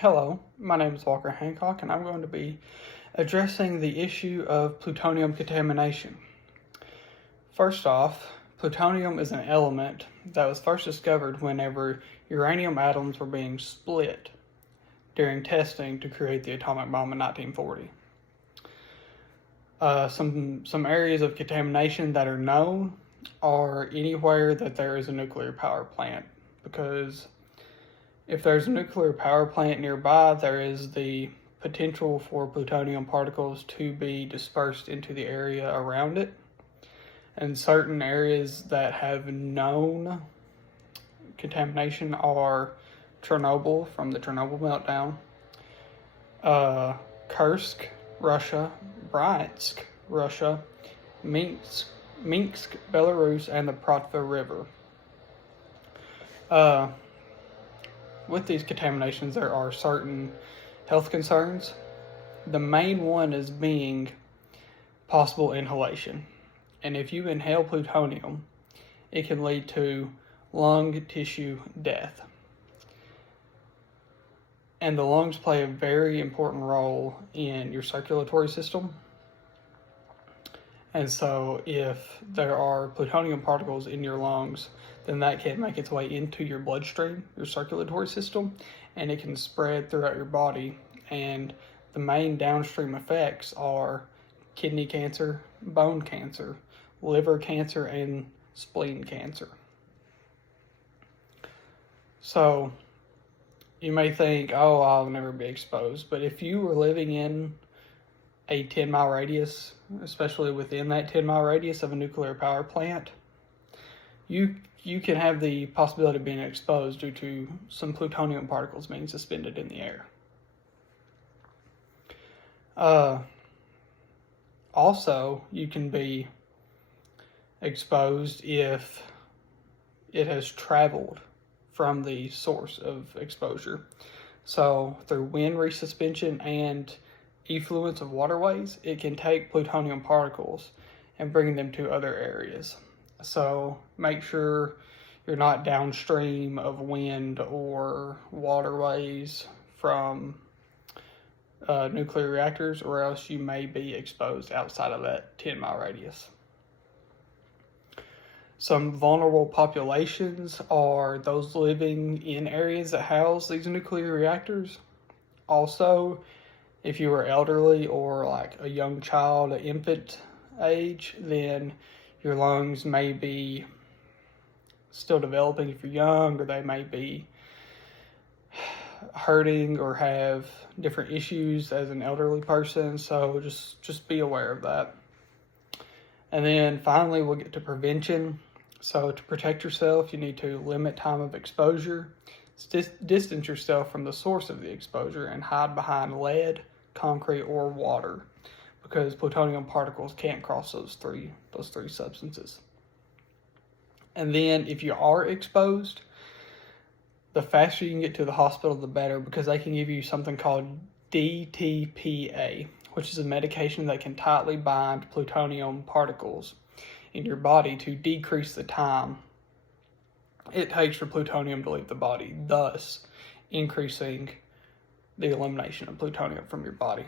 Hello, my name is Walker Hancock, and I'm going to be addressing the issue of plutonium contamination. First off, plutonium is an element that was first discovered whenever uranium atoms were being split during testing to create the atomic bomb in 1940. Some areas of contamination that are known are anywhere that there is a nuclear power plant, because if there's a nuclear power plant nearby, there is the potential for plutonium particles to be dispersed into the area around it. And certain areas that have known contamination are Chernobyl from the Chernobyl meltdown, Kursk, Russia, Bryansk, Russia, Minsk, Belarus, and the Protva River. With these contaminations, there are certain health concerns. The main one is being possible inhalation. And if you inhale plutonium, it can lead to lung tissue death. And the lungs play a very important role in your circulatory system. And so if there are plutonium particles in your lungs, then that can make its way into your bloodstream, your circulatory system, and it can spread throughout your body. And the main downstream effects are kidney cancer, bone cancer, liver cancer, and spleen cancer. So you may think, oh, I'll never be exposed. But if you were living in a 10-mile radius, especially within that 10-mile radius of a nuclear power plant, you can have the possibility of being exposed due to some plutonium particles being suspended in the air. Also, you can be exposed if it has traveled from the source of exposure. So through wind resuspension and effluence of waterways, it can take plutonium particles and bring them to other areas. So make sure you're not downstream of wind or waterways from nuclear reactors, or else you may be exposed outside of that 10-mile radius. Some vulnerable populations are those living in areas that house these nuclear reactors. Also, if you are elderly or like a young child, an infant age, then your lungs may be still developing if you're young, or they may be hurting or have different issues as an elderly person. So just be aware of that. And then finally, we'll get to prevention. So to protect yourself, you need to limit time of exposure, distance yourself from the source of the exposure, and hide behind lead, concrete, or water, because plutonium particles can't cross those three substances. And then if you are exposed, the faster you can get to the hospital, the better, because they can give you something called DTPA, which is a medication that can tightly bind plutonium particles in your body to decrease the time it takes for plutonium to leave the body, thus increasing the elimination of plutonium from your body.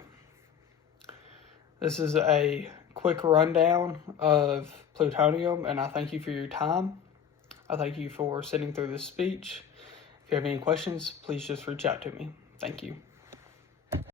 This is a quick rundown of plutonium, and I thank you for your time. I thank you for sitting through this speech. If you have any questions, please just reach out to me. Thank you.